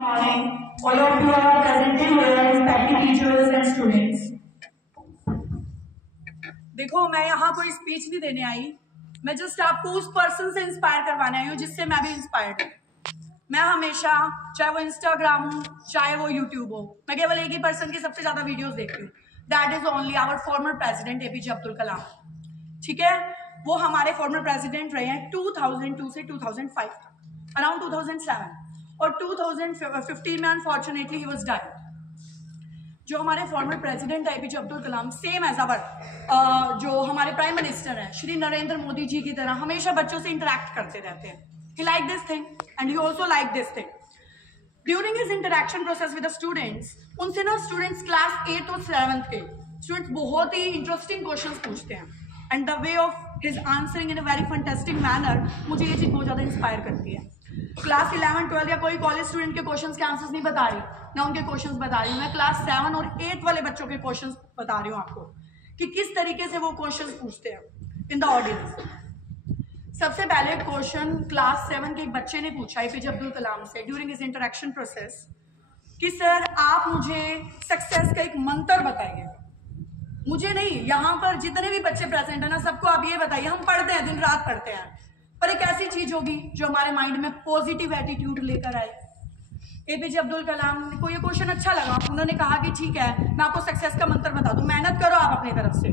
Morning, all of you are presented here as respected teachers and students. देखो, मैं यहाँ कोई स्पीच नहीं देने आई, मैं जस्ट आपको उस पर्सन से इंस्पायर करवाने आई हूँ जिससे मैं भी इंस्पायर्ड हूँ। मैं हमेशा, चाहे वो इंस्टाग्राम हो चाहे वो यूट्यूब हो, मैं केवल एक ही पर्सन की सबसे ज्यादा वीडियोस देखती हूँ। That is only our former president APJ Abdul Kalam. ठीक है, वो हमारे फॉर्मर प्रेसिडेंट रहे हैं 2002 से 2005 तक, अराउंड 2007, और 2015 में अनफॉर्चुनेटली ही वाज डाइड। जो हमारे फॉर्मर प्रेसिडेंट है APJ Abdul Kalam, same as our जो हमारे प्राइम मिनिस्टर हैं श्री नरेंद्र मोदी जी की तरह, हमेशा बच्चों से इंटरेक्ट करते रहते हैं। He like this thing and he also like this thing. During his interaction process with the students, उनसे ना स्टूडेंट्स क्लास 8th और 7th के स्टूडेंट्स बहुत ही इंटरेस्टिंग क्वेश्चंस पूछते हैं, and the way of his answering in a very fantastic manner, मुझे ये चीज बहुत ज्यादा इंस्पायर करती है। क्लास 11, 12 या कोई कॉलेज स्टूडेंट के क्वेश्चंस के आंसर्स नहीं बता रही, ना उनके क्वेश्चंस बता रही हूँ, मैं क्लास 7 और 8 वाले बच्चों के क्वेश्चंस बता रही हूँ आपको कि किस तरीके से वो क्वेश्चंस पूछते हैं इन द ऑडियंस। सबसे पहले क्वेश्चन क्लास 7 के एक बच्चे ने पूछा एपीजे अब्दुल कलाम से ड्यूरिंग हिज इंटरेक्शन प्रोसेस कि सर आप मुझे सक्सेस का एक मंत्र बताइए। मुझे नहीं, यहाँ पर जितने भी बच्चे प्रेजेंट है ना, सबको आप ये बताइए। हम पढ़ते हैं, दिन रात पढ़ते हैं, पर एक ऐसी चीज होगी जो हमारे माइंड में पॉजिटिव एटीट्यूड लेकर आए। एपीजे अब्दुल कलाम को ये क्वेश्चन अच्छा लगा, उन्होंने कहा कि ठीक है, मैं आपको सक्सेस का मंत्र बता दूं, मेहनत करो आप अपनी तरफ से।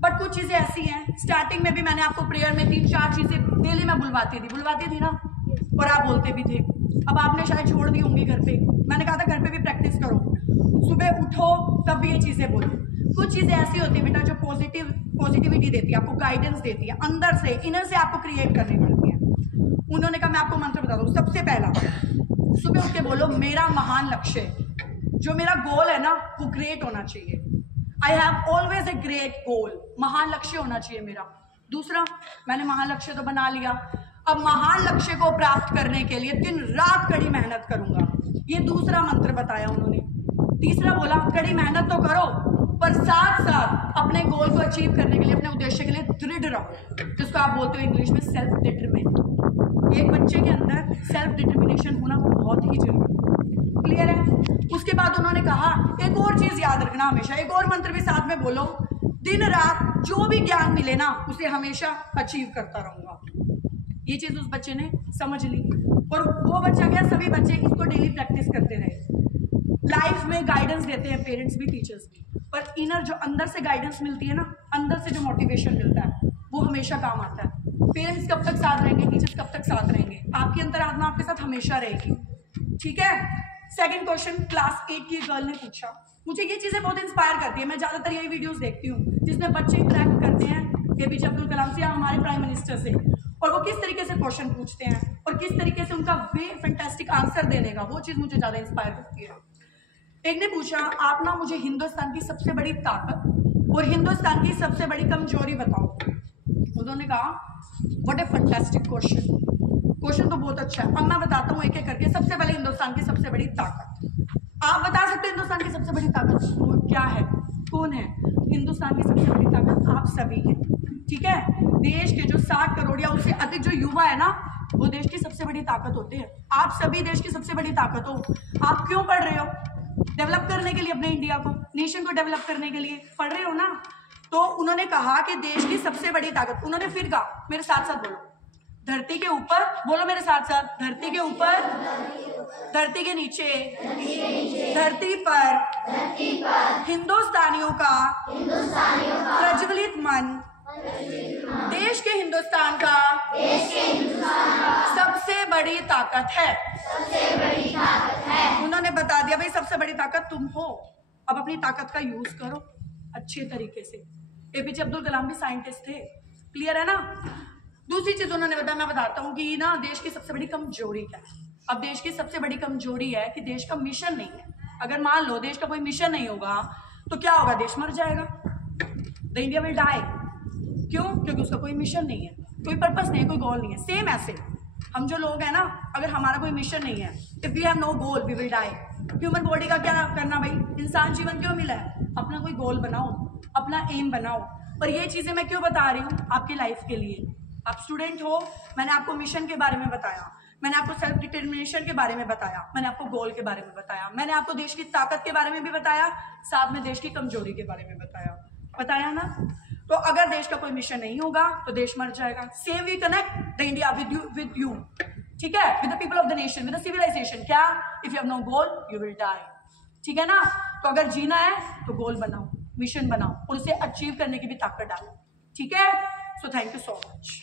बट कुछ चीजें ऐसी हैं, स्टार्टिंग में भी मैंने आपको प्रेयर में 3-4 चीजें डेली मैं बुलवाती थी ना, और आप बोलते भी थे। अब आपने शायद छोड़ दी होंगी घर पे, मैंने कहा था घर पे भी प्रैक्टिस करो, सुबह उठो तब भी ये चीजें बोलो। कुछ चीजें ऐसी होती है बेटा जो पॉजिटिविटी देती है, आपको गाइडेंस देती है, अंदर से, इनर से आपको क्रिएट करनी पड़ती है। उन्होंने कहा मैं आपको मंत्र बता दूं। सबसे पहला, सुबह उठ के बोलो मेरा महान लक्ष्य, जो मेरा गोल है ना वो ग्रेट होना चाहिए। I have always a great goal, महान लक्ष्य होना चाहिए मेरा। दूसरा, मैंने महान लक्ष्य तो बना लिया, अब महान लक्ष्य को प्राप्त करने के लिए दिन रात कड़ी मेहनत करूंगा, ये दूसरा मंत्र बताया उन्होंने। तीसरा बोला कड़ी मेहनत तो करो, पर साथ साथ अपने गोल को अचीव करने के लिए, अपने उद्देश्य के लिए दृढ़ रहो, जिसको आप बोलते हो इंग्लिश में सेल्फ डिटरमिन। एक बच्चे के अंदर सेल्फ डिटर्मिनेशन होना बहुत ही जरूरी है। क्लियर है? उसके बाद उन्होंने कहा एक और चीज याद रखना हमेशा, एक और मंत्र भी साथ में बोलो, दिन रात जो भी ज्ञान मिले ना उसे हमेशा अचीव करता रहूंगा। ये चीज उस बच्चे ने समझ ली, और वो बच्चा क्या, सभी बच्चे इसको डेली प्रैक्टिस करते रहे। लाइफ में गाइडेंस देते हैं पेरेंट्स भी, टीचर्स भी, पर इनर जो अंदर से गाइडेंस मिलती है ना, अंदर से जो मोटिवेशन मिलता है वो हमेशा काम आता है। पेरेंट्स कब तक साथ रहेंगे, टीचर्स कब तक साथ रहेंगे, आपकी अंतरात्मा आपके साथ हमेशा रहेगी। ठीक है। सेकंड क्वेश्चन क्लास 8 की गर्ल ने पूछा, मुझे ये चीजें बहुत इंस्पायर करती है, मैं ज्यादातर यही वीडियोस देखती हूँ जिसमें बच्चे इंटरेक्ट करते हैं एपीजे अब्दुल कलाम से या हमारे प्राइम मिनिस्टर से, और वो किस तरीके से क्वेश्चन पूछते हैं और किस तरीके से उनका वे फैंटास्टिक आंसर देने का, वो चीज मुझे ज्यादा इंस्पायर करती है। एक ने पूछा आप ना मुझे हिंदुस्तान की सबसे बड़ी ताकत और हिंदुस्तान की सबसे बड़ी कमजोरी बताओ। उन्होंने कहा what A fantastic question, question तो बहुत अच्छा है। अब मैं बताता हूँ एक एक करके। सबसे पहले हिंदुस्तान की सबसे बड़ी ताकत, आप बता सकते हैं हिंदुस्तान की सबसे बड़ी ताकत क्या है, कौन है? हिंदुस्तान की सबसे बड़ी ताकत आप सभी हैं। ठीक है, देश के जो 60 करोड़ या उससे अधिक जो युवा है ना, वो देश की सबसे बड़ी ताकत होते हैं। आप सभी देश की सबसे बड़ी ताकत हो। आप क्यों पढ़ रहे हो? डेवलप करने के लिए, अपने इंडिया को, नेशन को डेवलप करने के लिए पढ़ रहे हो ना। तो उन्होंने कहा कि देश की सबसे बड़ी ताकत, उन्होंने फिर कहा, मेरे साथ साथ बोलो, धरती के ऊपर, बोलो मेरे साथ साथ, धरती के ऊपर, धरती के नीचे, धरती पर हिंदुस्तानियों का प्रज्वलित मन, देश के हिंदुस्तान का सबसे बड़ी ताकत है। उन्होंने बता दिया भाई सबसे बड़ी ताकत तुम हो, अब अपनी ताकत का यूज करो अच्छे तरीके से। एपीजे अब्दुल कलाम भी साइंटिस्ट थे, क्लियर है ना। दूसरी चीज उन्होंने बताया, मैं बताता हूँ कि ना देश की सबसे बड़ी कमजोरी क्या है। अब देश की सबसे बड़ी कमजोरी है कि देश का मिशन नहीं है। अगर मान लो देश का कोई मिशन नहीं होगा तो क्या होगा, देश मर जाएगा, द इंडिया विल डाई। क्यों? क्योंकि उसका कोई मिशन नहीं है, कोई पर्पस नहीं है, कोई गोल नहीं है। सेम ऐसे हम जो लोग हैं ना, अगर हमारा कोई मिशन नहीं है, if we have no goal we will die. Human body का क्या करना भाई, इंसान जीवन क्यों मिला है? अपना कोई गोल बनाओ, अपना एम बनाओ। पर ये चीजें मैं क्यों बता रही हूँ? आपकी लाइफ के लिए। आप स्टूडेंट हो, मैंने आपको मिशन के बारे में बताया, मैंने आपको सेल्फ डिटर्मिनेशन के बारे में बताया, मैंने आपको गोल के बारे में बताया, मैंने आपको देश की ताकत के बारे में भी बताया, साथ में देश की कमजोरी के बारे में बताया ना। तो अगर देश का कोई मिशन नहीं होगा तो देश मर जाएगा। Same we connect the India with you, ठीक है, with the people of the nation, with the civilisation. क्या? If you have no goal you will die, ठीक है ना। तो अगर जीना है तो गोल बनाओ, मिशन बनाओ और उसे अचीव करने की भी ताकत डालो, ठीक है। So thank you so much.